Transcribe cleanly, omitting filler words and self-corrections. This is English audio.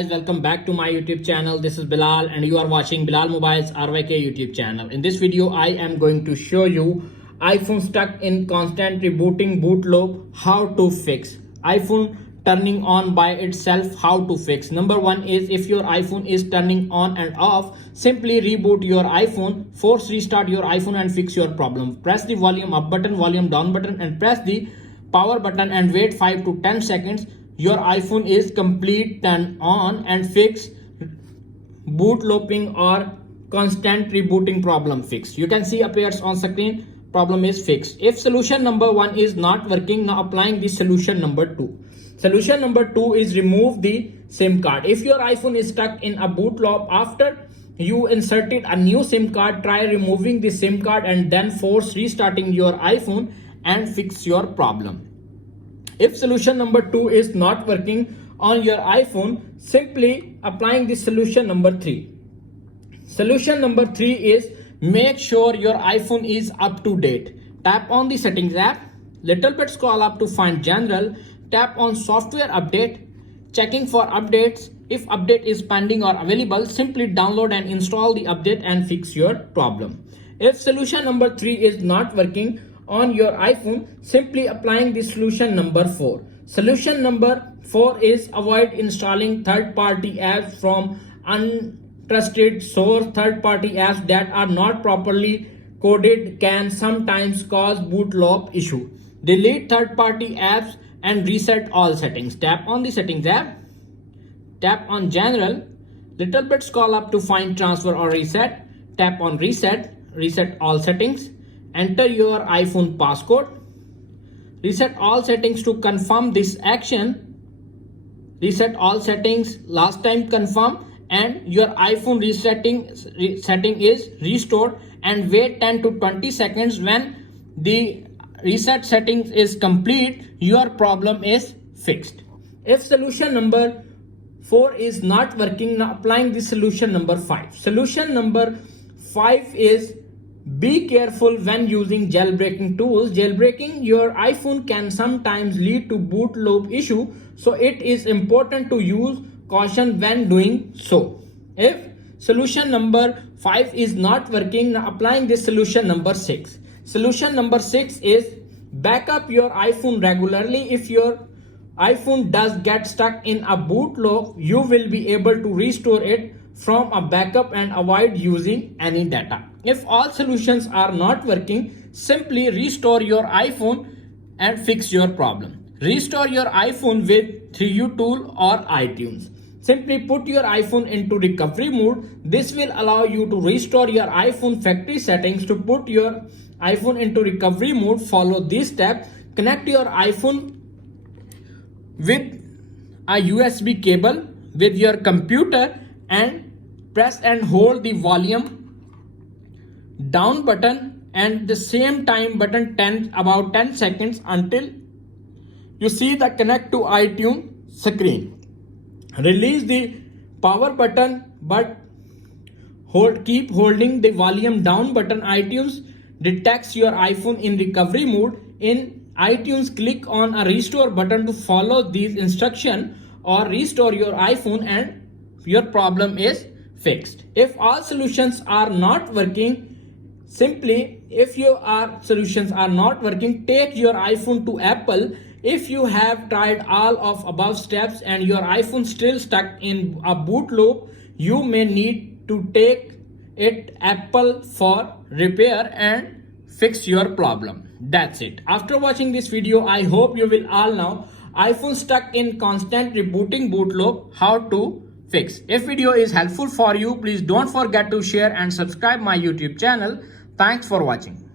guys, welcome back to my YouTube channel. This is Bilal and you are watching Bilal Mobile's RYK YouTube channel. In this video, I am going to show you iPhone stuck in constant rebooting boot loop, how to fix. iPhone turning on by itself, how to fix. Number one is if your iPhone is turning on and off, simply reboot your iPhone, force restart your iPhone and fix your problem. Press the volume up button, volume down button and press the power button and wait 5 to 10 seconds. Your iPhone is complete turn on and fix boot looping or constant rebooting problem fixed. You can see appears on screen, problem is fixed. If solution number one is not working, now applying the solution number two. Solution number two is remove the SIM card. If your iPhone is stuck in a boot loop after you inserted a new SIM card, try removing the SIM card and then force restarting your iPhone and fix your problem. If solution number two is not working on your iPhone, simply applying the solution number three. Solution number three is make sure your iPhone is up to date. Tap on the settings app, little bit scroll up to find general, tap on software update, checking for updates. If update is pending or available, simply download and install the update and fix your problem. If solution number three is not working on your iPhone, simply applying the solution number 4. Solution number 4 is avoid installing third-party apps from untrusted source. Third-party apps that are not properly coded can sometimes cause boot loop issue. Delete third-party apps and reset all settings. Tap on the settings app, tap on general, little bit scroll up to find transfer or reset, tap on reset, reset all settings. Enter your iPhone passcode. Reset all settings to confirm this action. Reset all settings, last time confirm, and your iPhone setting is restored, and wait 10 to 20 seconds. When the reset settings is complete, your problem is fixed. If solution number 4 is not working, now applying the solution number 5. Solution number 5 is be careful when using jailbreaking tools. Jailbreaking your iPhone can sometimes lead to boot loop issue, so it is important to use caution when doing so. If solution number 5 is not working, now applying this solution number 6. Solution number 6 is back up your iPhone regularly. If your iPhone does get stuck in a boot loop, you will be able to restore it from a backup and avoid using any data. If all solutions are not working, simply restore your iPhone and fix your problem. Restore your iPhone with 3U tool or iTunes. Simply put your iPhone into recovery mode. This will allow you to restore your iPhone factory settings. To put your iPhone into recovery mode, follow these steps. Connect your iPhone with a USB cable with your computer and press and hold the volume down button and the same time button about 10 seconds until you see the connect to iTunes screen. Release the power button but keep holding the volume down button. iTunes detects your iPhone in recovery mode. In iTunes, click on a restore button to follow these instructions or restore your iPhone and your problem is fixed. If all solutions are not working, simply solutions are not working, take your iPhone to Apple. If you have tried all of above steps and your iPhone still stuck in a boot loop, you may need to take it Apple for repair and fix your problem. That's it. After watching this video, I hope you will all know iPhone stuck in constant rebooting boot loop, how to fix. If video is helpful for you, please don't forget to share and subscribe my YouTube channel. Thanks for watching.